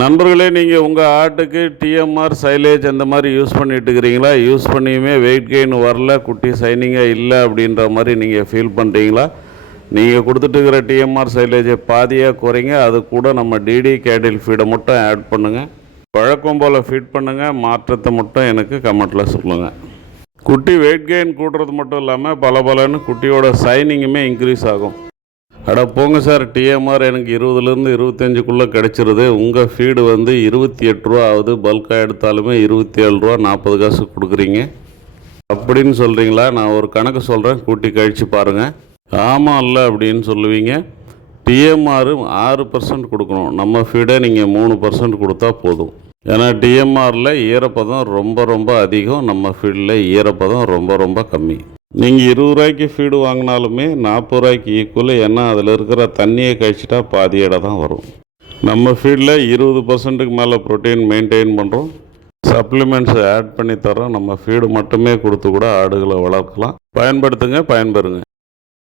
நண்பர்களே நீங்கள் உங்கள் ஆட்டுக்கு டிஎம்ஆர் சைலேஜ் அந்த மாதிரி யூஸ் பண்ணிட்டு இருக்கிறீங்களா? யூஸ் பண்ணியுமே வெயிட் கெயின் வரல குட்டி சைனிங்காக இல்லை அப்படின்ற மாதிரி நீங்கள் ஃபீல் பண்ணுறீங்களா நீங்கள் கொடுத்துட்டு இருக்கிற டிஎம்ஆர் சைலேஜை பாதியாக குறைங்க அது கூட நம்ம டிடி கேடில் ஃபீடை மட்டும் ஆட் பண்ணுங்கள் பழக்கம் போல் ஃபீட் பண்ணுங்கள் மாற்றத்தை மட்டும் எனக்கு கமெண்ட்டில் சொல்லுங்கள் குட்டி வெயிட் கெயின் கூட்டுறது மட்டும் இல்லாமல் பல பலன்னு குட்டியோட சைனிங்குமே இன்க்ரீஸ் ஆகும். அட போங்க சார் டிஎம்ஆர் எனக்கு இருபதுலேருந்து இருபத்தஞ்சுக்குள்ளே கிடச்சிருது. உங்கள் ஃபீடு வந்து இருபத்தி எட்டு ரூபா ஆகுது. பல்காக எடுத்தாலுமே இருபத்தி ஏழு ரூபா நாற்பது காசு கொடுக்குறீங்க. அப்படின்னு சொல்கிறீங்களா நான் ஒரு கணக்கு சொல்கிறேன் கூட்டி கழித்து பாருங்கள் ஆமாம் இல்லை அப்படின்னு சொல்லுவீங்க. டிஎம்ஆர் ஆறு பர்சன்ட் கொடுக்கணும். நம்ம ஃபீடை நீங்கள் மூணு பர்சன்ட் கொடுத்தா போதும். ஏன்னா டிஎம்ஆரில் ஈரப்பதம் ரொம்ப ரொம்ப அதிகம். நம்ம ஃபீல்டில் ஈரப்பதம் ரொம்ப ரொம்ப கம்மி. நீங்கள் இருபது ரூபாய்க்கு ஃபீடு வாங்கினாலுமே நாற்பது ரூபாய்க்கு ஈக்குவல் ஏன்னா அதில் இருக்கிற தண்ணியை கழிச்சிட்டா பாதி இடம் தான் வரும். நம்ம ஃபீல்டில் இருபது பர்சன்ட்டுக்கு மேலே ப்ரோட்டீன் மெயின்டைன் பண்ணுறோம் சப்ளிமெண்ட்ஸை ஆட் பண்ணி தரோம் நம்ம ஃபீடு மட்டுமே கொடுத்து கூட ஆடுகளை வளர்க்கலாம். பயன்படுத்துங்க பயன்பெறுங்க.